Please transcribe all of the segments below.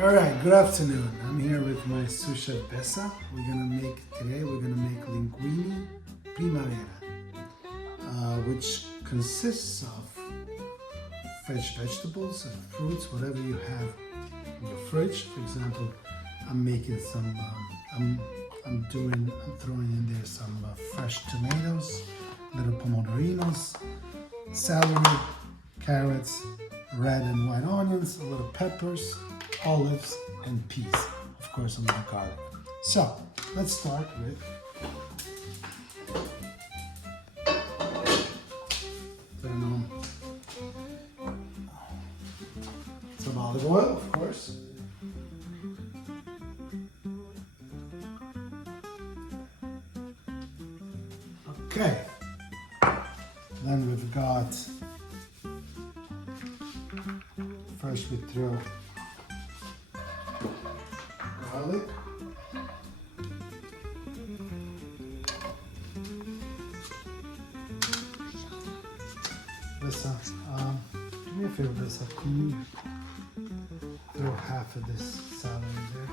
Alright, good afternoon. I'm here with my sous chef Bessa. We're gonna make linguini Primavera, which consists of fresh vegetables and fruits, whatever you have in your fridge. For example, I'm making some. I'm throwing in there some fresh tomatoes, little pomodorinos, celery, carrots, red and white onions, a little peppers, olives, and peas. Of course, a little garlic. So let's start with some olive oil, of course. Okay. Then we've got, first we throw garlic. Listen, do me a favor, Lisa. Can you throw half of this salad in there?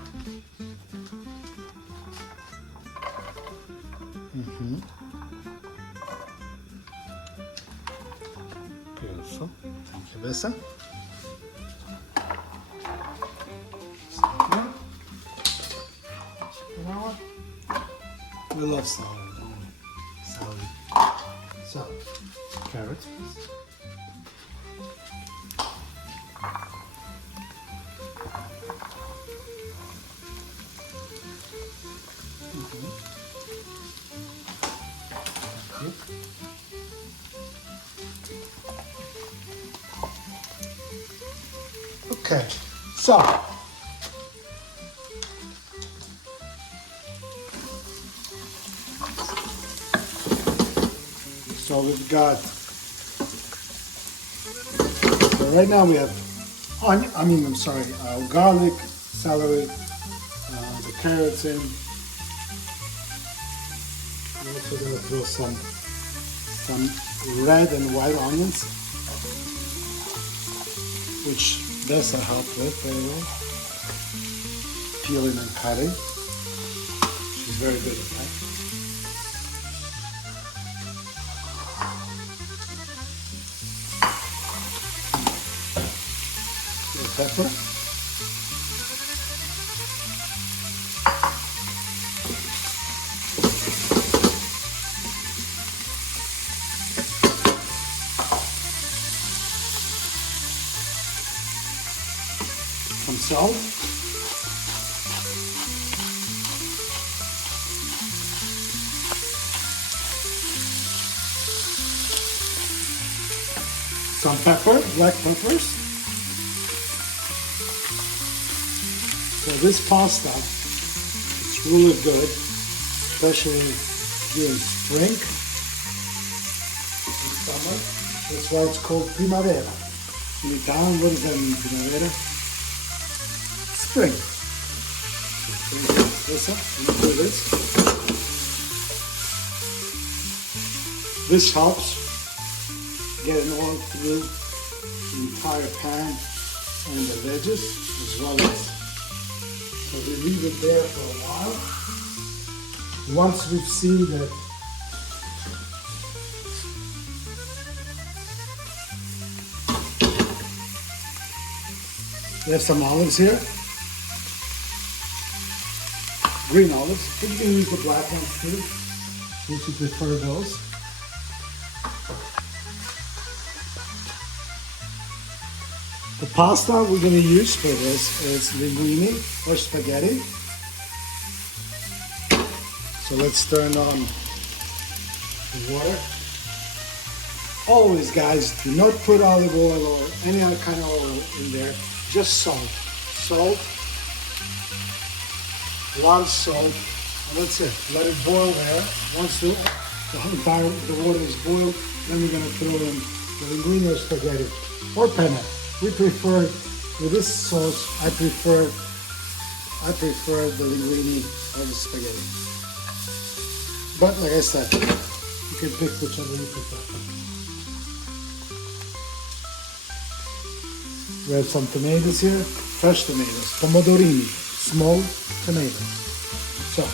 Mm-hmm. Beautiful. Thank you, Lisa. We love salad, don't we? Salad. So, carrots, please. Okay, so we've got, so right now we have garlic, celery, the carrots in. I'm also going to throw some red and white onions, which Bessa helped with very well. Peeling and cutting. She's very good at that. Pepper. Some salt. Some pepper, black peppers. So this pasta, it's really good, especially during spring and summer. That's why it's called Primavera. In Italian, what does that mean, Primavera? Spring. This helps getting all through the entire pan and the veggies, as well as. So we leave it there for a while. Once we've seen that we have some olives here, green olives, but you can use the black ones too, if you prefer those. The pasta we're going to use for this is linguini or spaghetti. So let's turn on the water. Always, guys, do not put olive oil or any other kind of oil in there. Just salt. Salt. A lot of salt. And that's it. Let it boil there. Once the water is boiled, then we're going to throw in the linguini or spaghetti or penne. We prefer, with this sauce, I prefer the linguini or the spaghetti. But like I said, you can pick whichever you prefer. We have some tomatoes here. fresh tomatoes, pomodorini, small tomatoes. So, we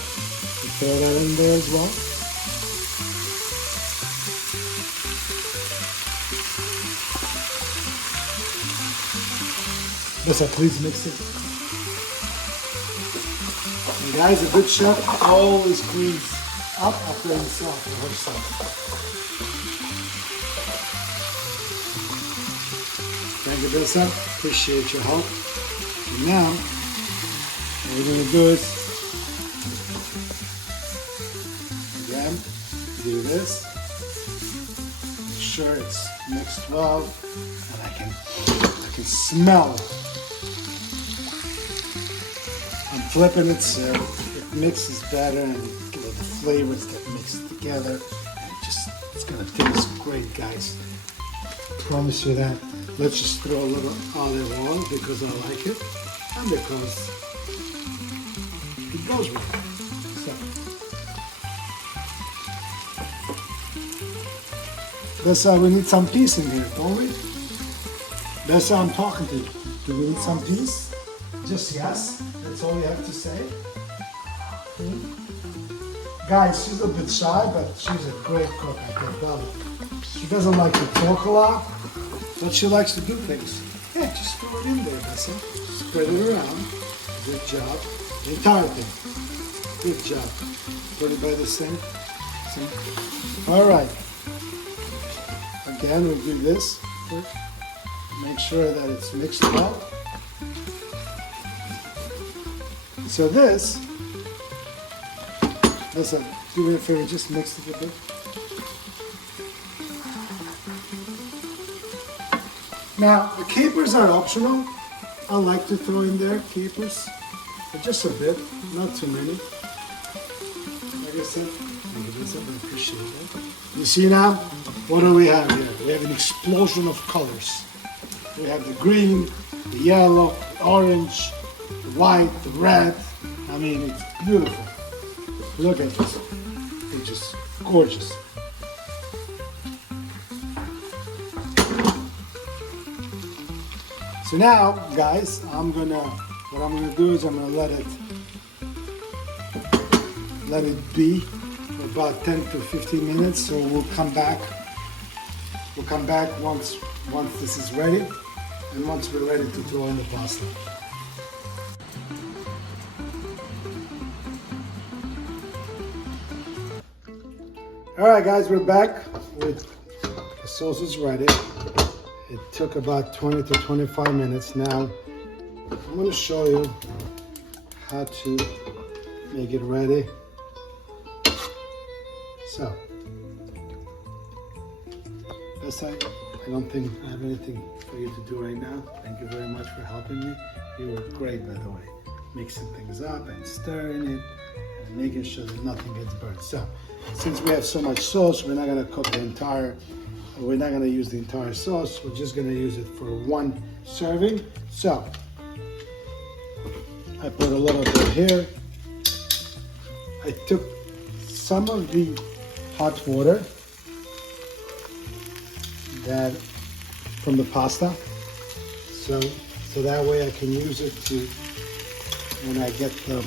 throw that in there as well. Bessa, please mix it. And guys, a good chef always cleans up after himself or herself. Thank you, Bessa. Appreciate your help. And now, what we're going to do is, again, do this. Make sure it's mixed well, and I can smell. I'm flipping it so it mixes better, and the flavors get mixed together. And it's gonna taste great, guys. I promise you that. Let's just throw a little olive oil because I like it, and because it goes with it. So, Bessa, we need some peace in here, don't we? Bessa, I'm talking to you. Do we need some peace? Just yes. That's all you have to say. Guys, she's a bit shy, but she's a great cook, I can tell you. She doesn't like to talk a lot, but she likes to do things. Yeah, just throw it in there, Bessa. Spread it around. Good job. The entire thing. Good job. Put it by the sink. All right. Again, we'll do this. Make sure that it's mixed well. So this, listen, do me a favor, just mix it a bit. Now, the capers are optional. I like to throw in there capers, but just a bit, not too many. Like I said, I appreciate it. You see now, what do we have here? We have an explosion of colors. We have the green, the yellow, the orange, the white, the red. I mean, it's beautiful. Look at this. It's just gorgeous. So now, guys, what I'm gonna do is I'm gonna let it be for about 10 to 15 minutes. So we'll come back. We'll come back once this is ready, and once we're ready to throw in the pasta. All right, guys, we're back with the sauce is ready. It took about 20 to 25 minutes. Now, I'm going to show you how to make it ready. So, I don't think I have anything for you to do right now. Thank you very much for helping me. You were great, by the way. Mixing things up and stirring it and making sure that nothing gets burnt. So, since we have so much sauce, we're not going to use the entire sauce. We're just going to use it for one serving. So, I put a little bit here. I took some of the hot water from the pasta, so that way I can use it to when I get the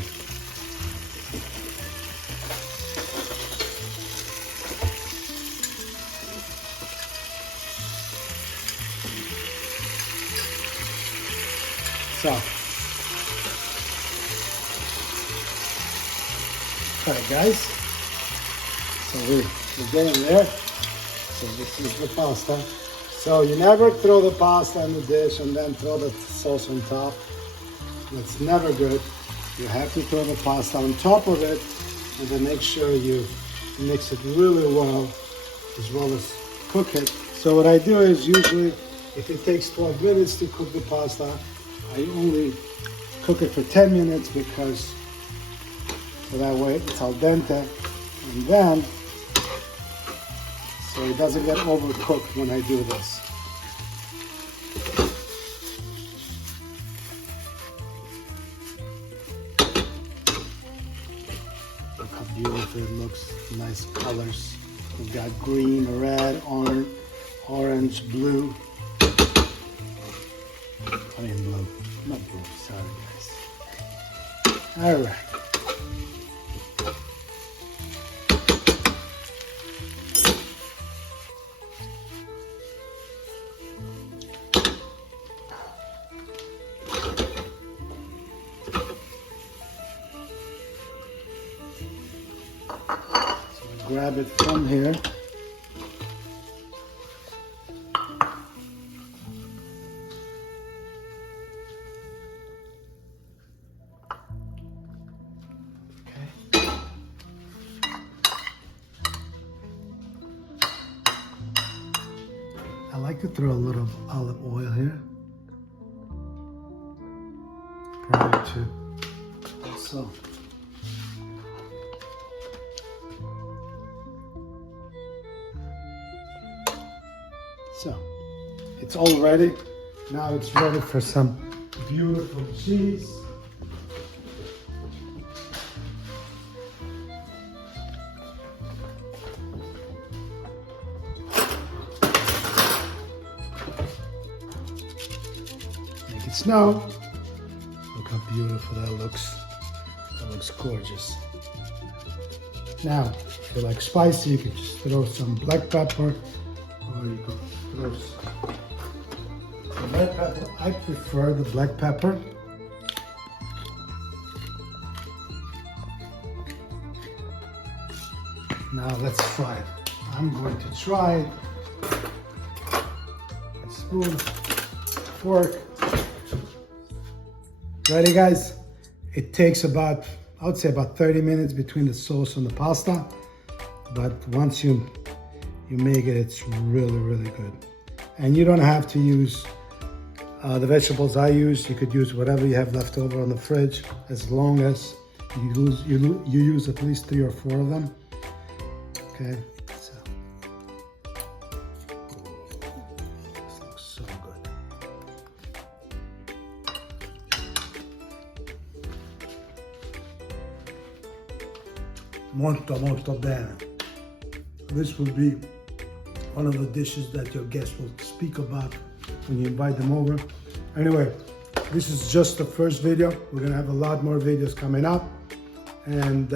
all right, guys. So we're getting there. So this is the pasta. So you never throw the pasta in the dish and then throw the sauce on top. That's never good. You have to throw the pasta on top of it, and then make sure you mix it really well, as well as cook it. So what I do is usually, if it takes 12 minutes to cook the pasta, I only cook it for 10 minutes because so that way it's al dente, and then so it doesn't get overcooked when I do this. Look how beautiful it looks. Nice colors. We've got green, red, orange, blue. I mean blue. Mabrouk, sorry guys. All right. Grab it from here. Okay. I like to throw a little olive oil here. Prior to also. So, it's all ready. Now it's ready for some beautiful cheese. Make it snow. Look how beautiful that looks. That looks gorgeous. Now, if you like spicy, you can just throw some black pepper. Or you could throw some black pepper. I prefer the black pepper. Now let's fry it. I'm going to try it. A spoon, fork. Ready, guys? It takes about, I would say about 30 minutes between the sauce and the pasta. But once you make it, it's really, really good. And you don't have to use the vegetables I use. You could use whatever you have left over on the fridge, as long as you use at least 3 or 4 of them. Okay, so this looks so good. Molto bene. This will be one of the dishes that your guests will speak about when you invite them over. Anyway, this is just the first video. We're gonna have a lot more videos coming up. And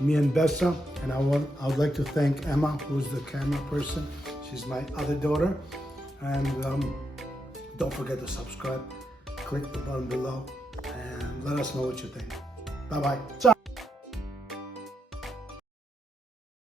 me and Bessa, and I would like to thank Emma, who's the camera person. She's my other daughter. And don't forget to subscribe. Click the button below and let us know what you think. Bye-bye. Ciao.